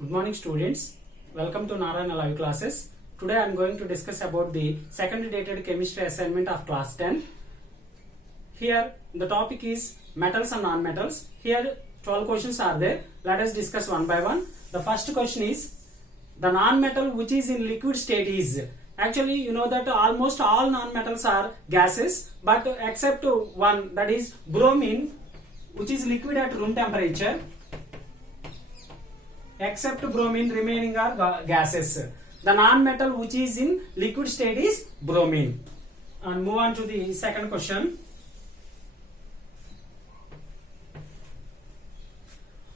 Good morning students. Welcome to Narayana Live Classes. Today I am going to discuss about the second dated chemistry assignment of class 10. Here the topic is metals and non-metals. Here 12 questions are there. Let us discuss one by one. The first question is the non-metal which is in liquid state is. Actually you know that almost all non-metals are gases, but except one, that is bromine, which is liquid at room temperature. Except bromine, remaining are gases. The non-metal which is in liquid state is bromine. And move on to the second question.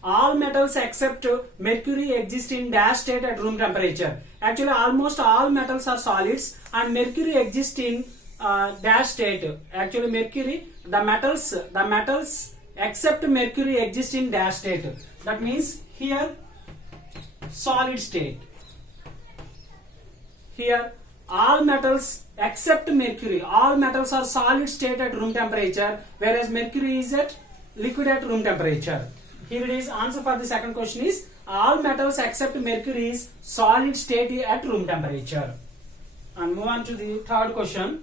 All metals except mercury exist in dash state at room temperature. Actually almost all metals are solids and mercury exists in dash state. Actually mercury, the metals except mercury exist in dash state. That means here solid state. Here all metals except mercury, all metals are solid state at room temperature, whereas mercury is at liquid at room temperature. Here it is, answer for the second question is all metals except mercury is solid state at room temperature. And move on to the third question.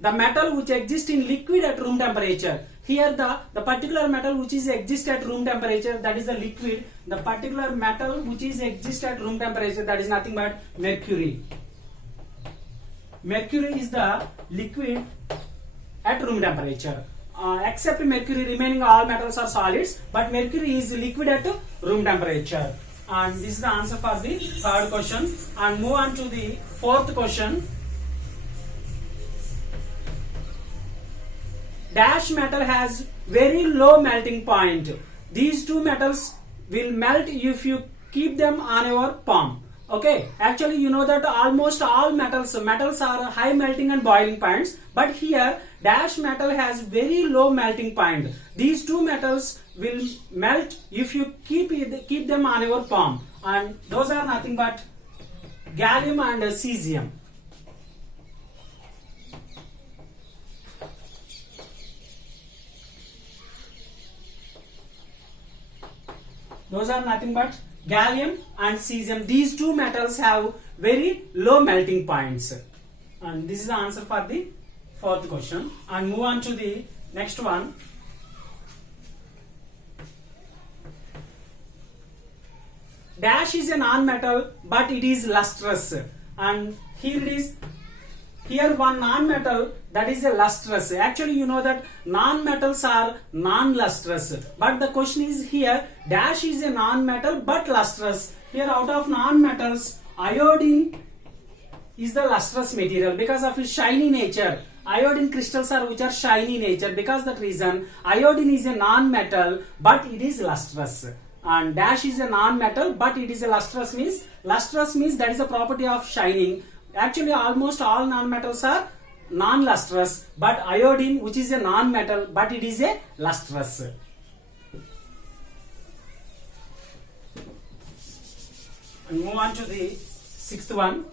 The metal which exists in liquid at room temperature. Here the particular metal which is exist at room temperature, that is the liquid. The particular metal which is exist at room temperature, that is nothing but mercury. Mercury is the liquid at room temperature. Except mercury, remaining all metals are solids, but mercury is liquid at room temperature. And this is the answer for the third question. And move on to the fourth question. Dash metal has very low melting point. These two metals will melt if you keep them on your palm. Okay, actually you know that almost all metals are high melting and boiling points, but here dash metal has very low melting point. These two metals will melt if you keep them on your palm, and those are nothing but gallium and cesium. Those are nothing but gallium and cesium. These two metals have very low melting points. And this is the answer for the fourth question. And move on to the next one. Dash is a non-metal, but it is lustrous. And here it is. Here one non-metal, that is a lustrous. Actually you know that non-metals are non-lustrous. But the question is here, dash is a non-metal but lustrous. Here out of non-metals, iodine is the lustrous material because of its shiny nature. Iodine crystals are which are shiny nature. Because that reason, iodine is a non-metal but it is lustrous. And dash is a non-metal but it is a lustrous means that is a property of shining. Actually almost all non-metals are non-lustrous, but iodine which is a non-metal but it is a lustrous. And move on to the sixth one.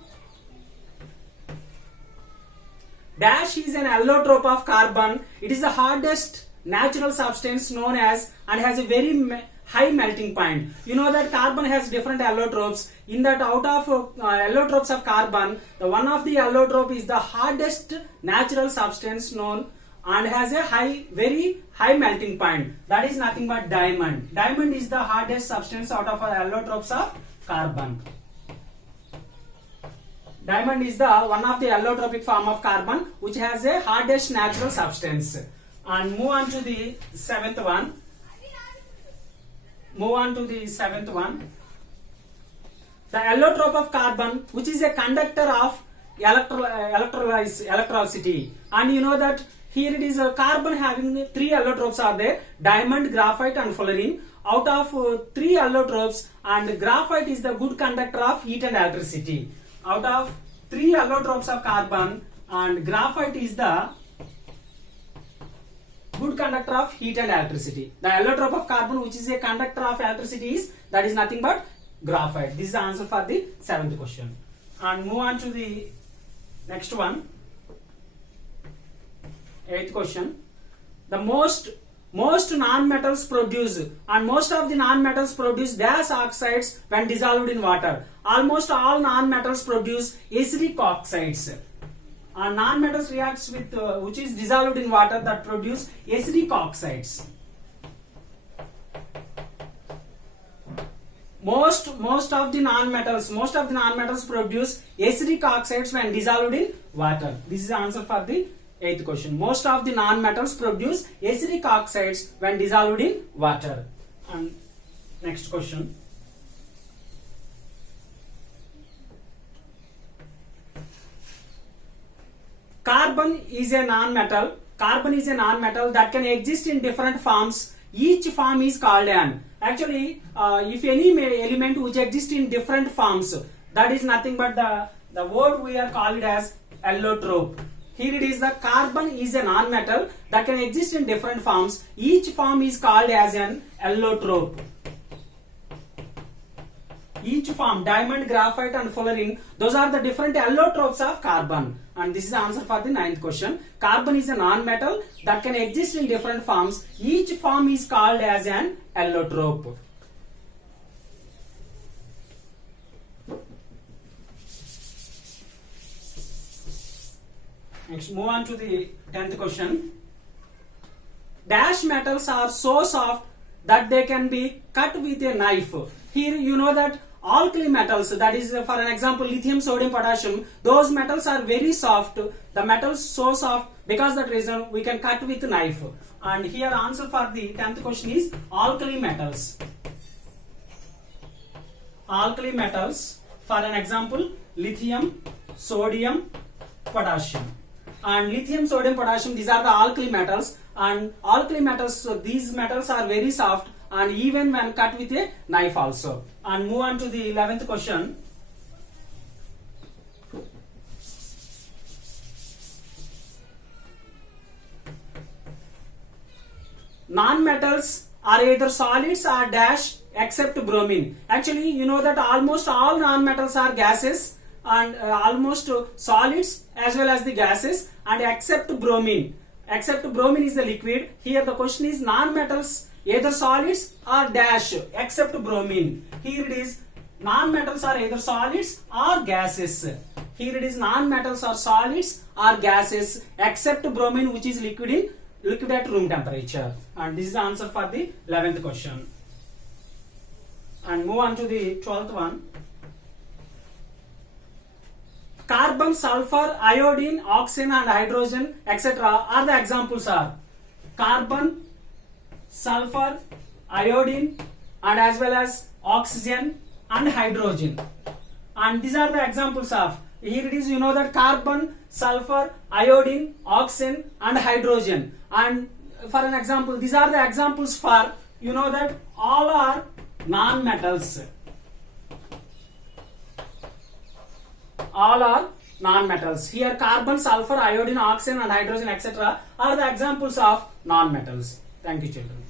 Dash is an allotrope of carbon. It is the hardest natural substance known as and has a very high melting point. You know that carbon has different allotropes. In that out of allotropes of carbon, the one of the allotrope is the hardest natural substance known and has a very high melting point. That is nothing but diamond. Diamond is the hardest substance out of allotropes of carbon. Diamond is the one of the allotropic form of carbon which has a hardest natural substance. And move on to the seventh one. The allotrope of carbon, which is a conductor of electricity. And you know that here it is a carbon having three allotropes are there: diamond, graphite and fullerene. Out of three allotropes, and graphite is the good conductor of heat and electricity. Out of three allotropes of carbon, and graphite is the good conductor of heat and electricity. The allotrope of carbon which is a conductor of electricity is, that is nothing but graphite. This is the answer for the seventh question. And move on to the next one. Eighth question. The most most non-metals produce, and most of the non-metals produce dash oxides when dissolved in water. Almost all non-metals produce acidic oxides. And non-metals reacts with which is dissolved in water, that produce acidic oxides. Most of the non-metals produce acidic oxides when dissolved in water. This is the answer for the 8th question. Most of the non-metals produce acidic oxides when dissolved in water. And next question. Carbon is a non-metal. Carbon is a non-metal that can exist in different forms. Each form is called an. Actually, if any element which exists in different forms, that is nothing but the word we are called as allotrope. Here it is, the carbon is a non-metal that can exist in different forms. Each form is called as an allotrope. Each form, diamond, graphite and fullerene, those are the different allotropes of carbon. And this is the answer for the 9th question. Carbon is a non-metal that can exist in different forms. Each form is called as an allotrope. Next, move on to the 10th question. Dash metals are so soft that they can be cut with a knife. Here you know that alkali metals, that is for an example lithium, sodium, potassium, those metals are very soft. The metals so soft, because that reason we can cut with knife. And here answer for the 10th question is alkali metals. Alkali metals, for an example lithium, sodium, potassium. And lithium, sodium, potassium, these are the alkali metals. And alkali metals, so these metals are very soft and even when cut with a knife also. And move on to the 11th question. Non-metals are either solids or dash except bromine. Actually, you know that almost all non-metals are gases, and almost solids as well as the gases, and except bromine. Except bromine is the liquid. Here the question is non-metals either solids or dash except bromine. Here it is, non-metals are either solids or gases. Here it is, non-metals are solids or gases except bromine, which is liquid at room temperature. And this is the answer for the 11th question. And move on to the 12th one. Carbon, sulfur, iodine, oxygen and hydrogen, etc. are the examples are carbon, sulfur, iodine and as well as oxygen and hydrogen. And these are the examples of, here it is, you know that carbon, sulfur, iodine, oxygen and hydrogen. And for an example, these are the examples for, you know that all are non-metals. All are non-metals. Here carbon, sulfur, iodine, oxygen and hydrogen, etc. are the examples of non-metals. Thank you, children.